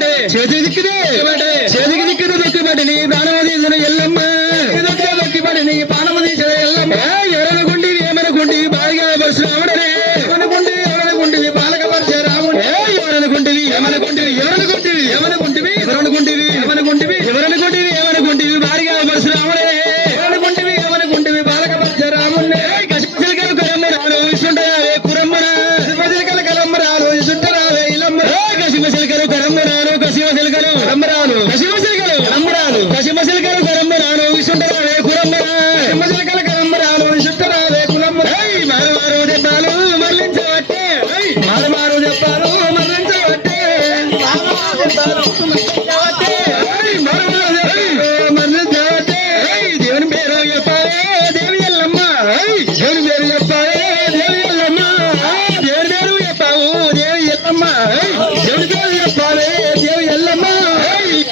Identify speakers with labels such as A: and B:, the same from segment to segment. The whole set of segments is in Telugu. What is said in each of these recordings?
A: で、正直で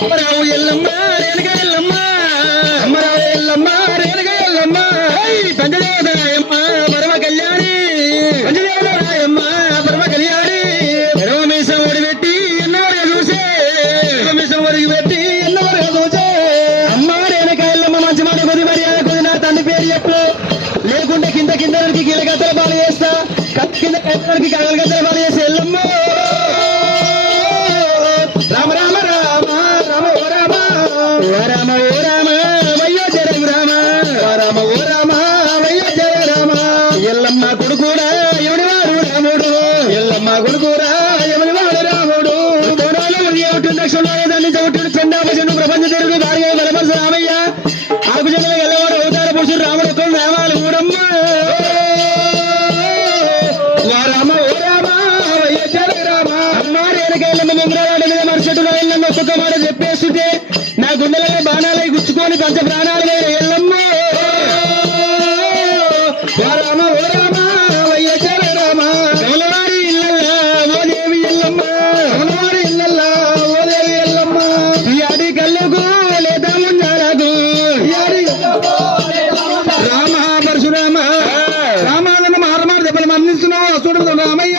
A: అమ్మరావు ఎల్లమ్మ. రేణుక ఎల్లమ్మ. అమ్మరావు కత్తి కింద కత్తలకి కగల చేసి ఎల్లమ్మ రామ రామ రామ రామ ఓ రామ ఓ రామ ఓ రామ వయ్యో జర రామ. ఓ రామ ఓ రామ వయ్యో జర రామ. ఎల్లమ్మ కొడుకురా ఎవడి వాడు రాముడు? ఎల్లమ్మ కొడుకురా ఎవడి వాడు రాముడు? కోడాలు ఉదయం దక్షిణ దాన్ని చవిట్టుడు చండాపశుడు గుండెలలో బాణాలై గుచ్చుకొని పంచ ప్రాణాలు వేరే ఎల్లమ్మ. ఓ రామ ఓ రామ వయ్య రామ. కమలవారి ఇల్లల్లా ఓ దేవి ఎల్లమ్మ. కమలవారి ఇల్లల్లా ఓ దేవి ఎల్లమ్మ. ఈ అడి కళ్ళకు లేదా ముంజాలకు ఈ అడి రామ పరశురామ. రామాదన్న మారమారు దెబ్బలు మరణిస్తున్నావు అసూడు రామయ్య.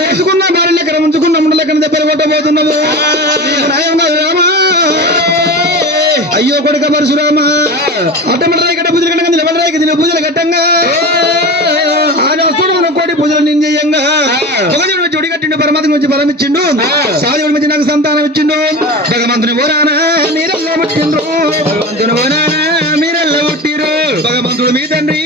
A: వేసుకున్న భార్య లెక్కన ఉంచుకున్న ముండ లెక్కన దెబ్బలు కొట్టబోతున్నావు. అయ్యో కొడుక పరశురామ. అట్టమటరాయి కట్ట పూజలు కట్టంగా నిలబడరాయి దీని పూజలు కట్టంగా. ఆయన మనం కోటి పూజలు నేను చెయ్యంగా ఒక వచ్చి ఒడిగట్టిండు పరమాత్మ వచ్చి బలం ఇచ్చిండు. సాధువుడి మంచి నాకు సంతానం ఇచ్చిండు. భగవంతుని ఓరానా మీరెల్లా పుట్టిండ్రు. భగవంతుని ఓరానా మీరెల్లా పుట్టిరు భగవంతుడు మీ తండ్రి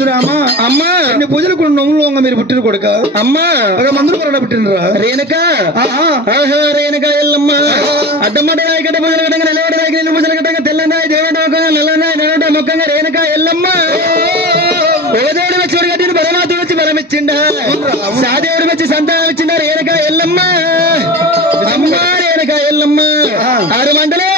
A: పరశురామ అమ్మా అన్ని పూజలు కొన్ని నొమ్ములు మీరు పుట్టిన కొడుక. అమ్మా. భగవంతుడు కొరడ పుట్టినరా? రేణుక. ఆహా రేణుక ఎల్లమ్మ. పూజలు కట్టంగా నిలబడి పూజలు కట్టంగా తెల్లనాయ దేవుడ మొక్కంగా నల్లనాయ నల్లట మొక్కంగా రేణుక ఎల్లమ్మ. ఒకదేవుడు వచ్చి సాదేవుడు వచ్చి సంతానం ఇచ్చిండా రేణుక ఎల్లమ్మ. అమ్మ రేణుక ఎల్లమ్మ. ఆరు మంటలో